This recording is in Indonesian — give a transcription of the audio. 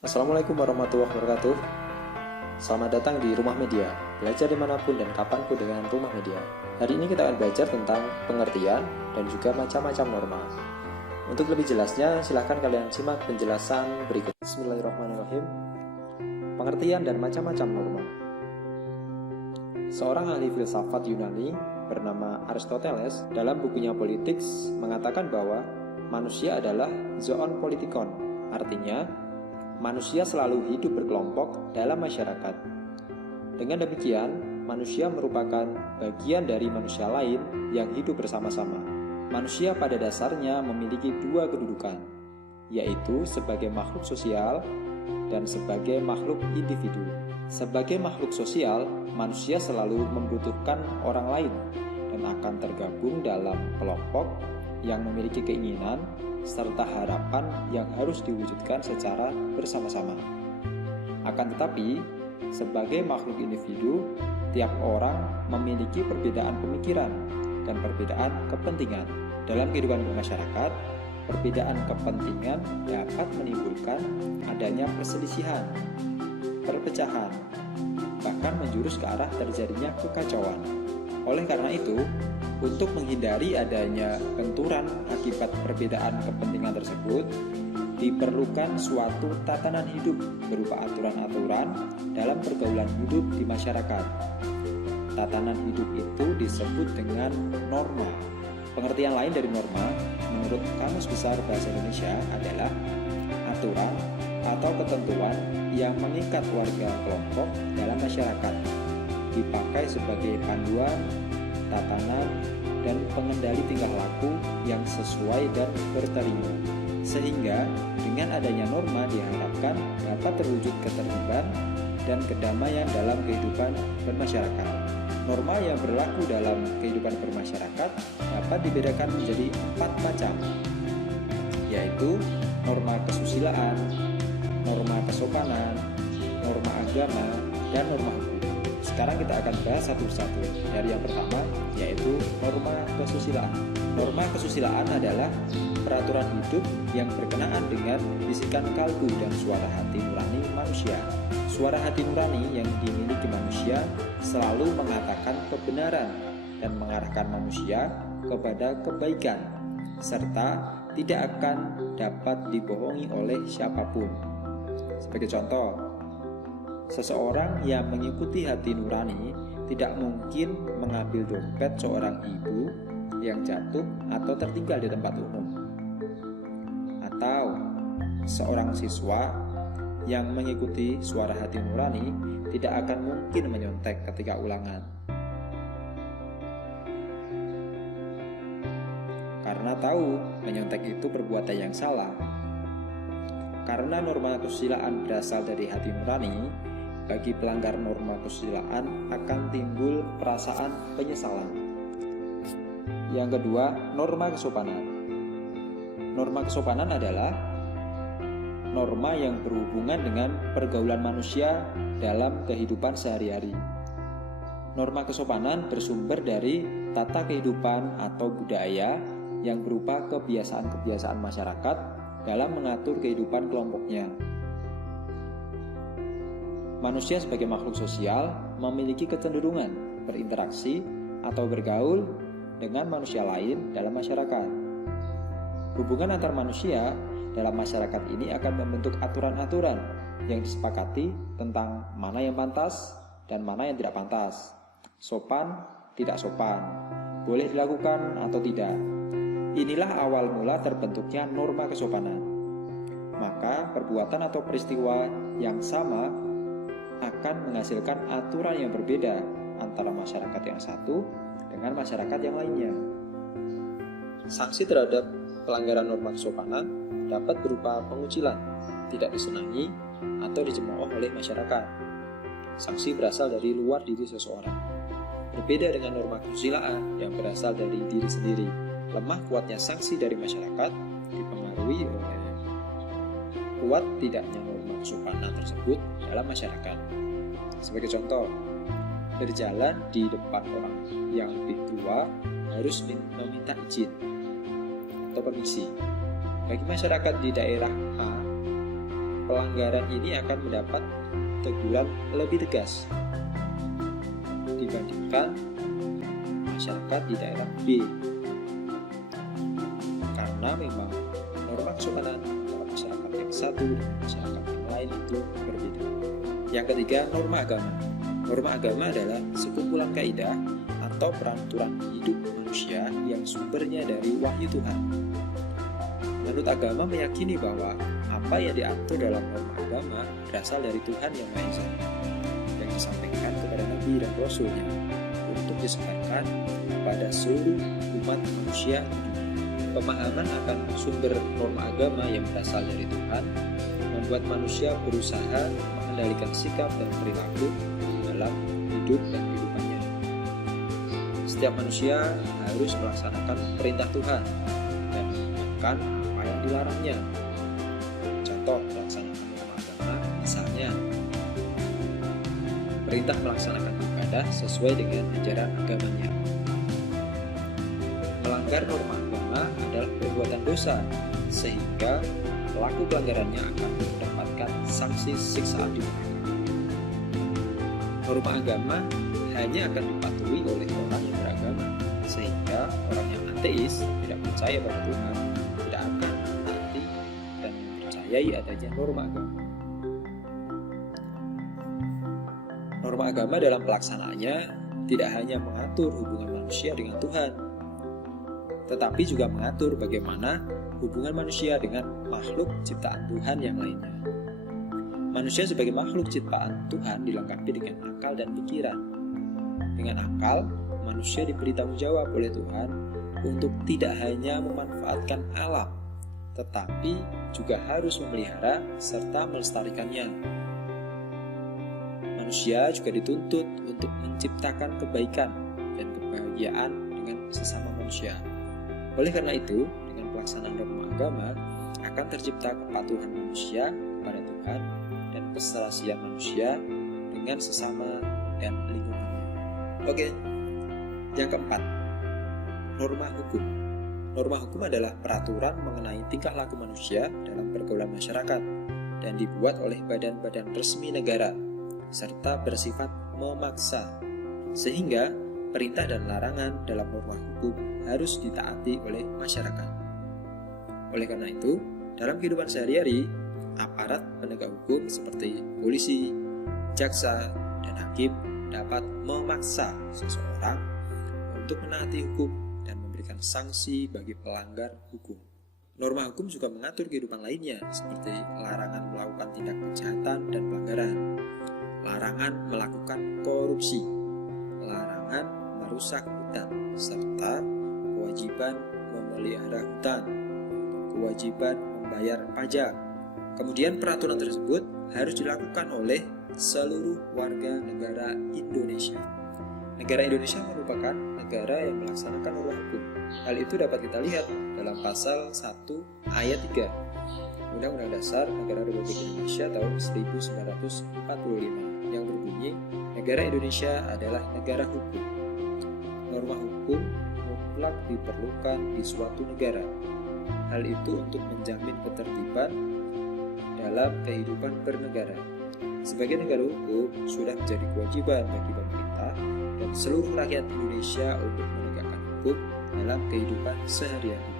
Assalamualaikum warahmatullahi wabarakatuh. Selamat datang di Rumah Media. Belajar dimanapun dan kapanpun dengan Rumah Media. Hari ini kita akan belajar tentang pengertian dan juga macam-macam norma. Untuk lebih jelasnya, silahkan kalian simak penjelasan berikut. Bismillahirrahmanirrahim. Pengertian dan macam-macam norma. Seorang ahli filsafat Yunani bernama Aristoteles dalam bukunya Politics mengatakan bahwa manusia adalah zoon politikon, artinya manusia selalu hidup berkelompok dalam masyarakat. Dengan demikian, manusia merupakan bagian dari manusia lain yang hidup bersama-sama. Manusia pada dasarnya memiliki dua kedudukan, yaitu sebagai makhluk sosial dan sebagai makhluk individu. Sebagai makhluk sosial, manusia selalu membutuhkan orang lain dan akan tergabung dalam kelompok yang memiliki keinginan serta harapan yang harus diwujudkan secara bersama-sama. Akan tetapi, sebagai makhluk individu, tiap orang memiliki perbedaan pemikiran dan perbedaan kepentingan. Dalam kehidupan bermasyarakat, perbedaan kepentingan dapat menimbulkan adanya perselisihan, perpecahan, bahkan menjurus ke arah terjadinya kekacauan. Oleh karena itu, untuk menghindari adanya benturan akibat perbedaan kepentingan tersebut, diperlukan suatu tatanan hidup berupa aturan-aturan dalam pergaulan hidup di masyarakat. Tatanan hidup itu disebut dengan norma. Pengertian lain dari norma, menurut Kamus Besar Bahasa Indonesia adalah aturan atau ketentuan yang mengikat warga kelompok dalam masyarakat, dipakai sebagai panduan, tatanan, dan pengendali tingkah laku yang sesuai dan berterima. Sehingga dengan adanya norma diharapkan dapat terwujud ketertiban dan kedamaian dalam kehidupan bermasyarakat. Norma yang berlaku dalam kehidupan bermasyarakat dapat dibedakan menjadi 4 macam, yaitu norma kesusilaan, norma kesopanan, norma agama, dan norma hukum. Sekarang kita akan bahas satu persatu. Dari yang pertama, yaitu norma kesusilaan. Norma kesusilaan adalah peraturan hidup yang berkenaan dengan bisikan kalbu dan suara hati nurani manusia. Suara hati nurani yang dimiliki manusia selalu mengatakan kebenaran dan mengarahkan manusia kepada kebaikan, serta tidak akan dapat dibohongi oleh siapapun. Sebagai contoh, seseorang yang mengikuti hati nurani tidak mungkin mengambil dompet seorang ibu yang jatuh atau tertinggal di tempat umum. Atau seorang siswa yang mengikuti suara hati nurani tidak akan mungkin menyontek ketika ulangan. Karena tahu menyontek itu perbuatan yang salah. Karena norma kesusilaan berasal dari hati nurani, bagi pelanggar norma kesusilaan akan timbul perasaan penyesalan. Yang kedua, norma kesopanan. Norma kesopanan adalah norma yang berhubungan dengan pergaulan manusia dalam kehidupan sehari-hari. Norma kesopanan bersumber dari tata kehidupan atau budaya yang berupa kebiasaan-kebiasaan masyarakat dalam mengatur kehidupan kelompoknya. Manusia sebagai makhluk sosial memiliki kecenderungan berinteraksi atau bergaul dengan manusia lain dalam masyarakat. Hubungan antar manusia dalam masyarakat ini akan membentuk aturan-aturan yang disepakati tentang mana yang pantas dan mana yang tidak pantas, sopan, tidak sopan, boleh dilakukan atau tidak. Inilah awal mula terbentuknya norma kesopanan. Maka perbuatan atau peristiwa yang sama akan menghasilkan aturan yang berbeda antara masyarakat yang satu dengan masyarakat yang lainnya. Sanksi terhadap pelanggaran norma kesopanan dapat berupa pengucilan, tidak disenangi, atau dicemooh oleh masyarakat. Sanksi berasal dari luar diri seseorang. Berbeda dengan norma kesusilaan yang berasal dari diri sendiri. Lemah kuatnya sanksi dari masyarakat dipengaruhi oleh kuat tidaknya norma kesopanan tersebut dalam masyarakat. Sebagai contoh, berjalan di depan orang yang lebih tua harus meminta izin atau permisi. Bagi masyarakat di daerah A, pelanggaran ini akan mendapat teguran lebih tegas dibandingkan masyarakat di daerah B, karena memang norma kesopanan antara masyarakat yang satu dan masyarakat yang lain itu berbeda. Yang ketiga, norma agama. Norma agama adalah sekumpulan kaidah atau peraturan hidup manusia yang sumbernya dari wahyu Tuhan. Menurut agama meyakini bahwa apa yang diatur dalam norma agama berasal dari Tuhan yang Maha Esa, yang disampaikan kepada Nabi dan Rasul-Nya untuk disebarkan kepada seluruh umat manusia. Pemahaman akan sumber norma agama yang berasal dari Tuhan membuat manusia berusaha mengendalikan sikap dan perilaku dalam hidup dan kehidupannya. Setiap manusia harus melaksanakan perintah Tuhan dan meninggalkan apa yang dilarangnya. Contoh melaksanakan norma agama misalnya perintah melaksanakan ibadah sesuai dengan ajaran agamanya. Melanggar norma agama adalah perbuatan dosa, sehingga pelaku pelanggarannya akan mendapatkan sanksi siksaan di neraka. Norma agama hanya akan dipatuhi oleh orang yang beragama, sehingga orang yang ateis tidak percaya pada Tuhan tidak akan menaati dan mempercayai adanya norma agama. Norma agama dalam pelaksanaannya tidak hanya mengatur hubungan manusia dengan Tuhan, tetapi juga mengatur bagaimana hubungan manusia dengan makhluk ciptaan Tuhan yang lainnya. Manusia sebagai makhluk ciptaan Tuhan dilengkapi dengan akal dan pikiran. Dengan akal, manusia diberi tanggung jawab oleh Tuhan untuk tidak hanya memanfaatkan alam, tetapi juga harus memelihara serta melestarikannya. Manusia juga dituntut untuk menciptakan kebaikan dan kebahagiaan dengan sesama manusia. Oleh karena itu, dengan pelaksanaan norma agama akan tercipta kepatuhan manusia kepada Tuhan dan keserasian manusia dengan sesama dan lingkungannya. Oke, yang keempat, norma hukum. Norma hukum adalah peraturan mengenai tingkah laku manusia dalam pergaulan masyarakat dan dibuat oleh badan-badan resmi negara serta bersifat memaksa, sehingga perintah dan larangan dalam norma hukum harus ditaati oleh masyarakat. Oleh karena itu, dalam kehidupan sehari-hari, aparat penegak hukum seperti polisi, jaksa, dan hakim dapat memaksa seseorang untuk menaati hukum dan memberikan sanksi bagi pelanggar hukum. Norma hukum juga mengatur kehidupan lainnya seperti larangan melakukan tindak kejahatan dan pelanggaran, larangan melakukan korupsi, larangan merusak hutan, serta kewajiban memelihara hutan, kewajiban membayar pajak. Kemudian peraturan tersebut harus dilakukan oleh seluruh warga negara Indonesia. Negara Indonesia merupakan negara yang melaksanakan norma hukum. Hal itu dapat kita lihat dalam pasal 1 ayat 3 Undang-Undang Dasar Negara Republik Indonesia tahun 1945 yang berbunyi, negara Indonesia adalah negara hukum. Norma hukum mutlak diperlukan di suatu negara. Hal itu untuk menjamin ketertiban dalam kehidupan bernegara. Sebagai negara hukum, sudah menjadi kewajiban bagi pemerintah dan seluruh rakyat Indonesia untuk menegakkan hukum dalam kehidupan sehari-hari.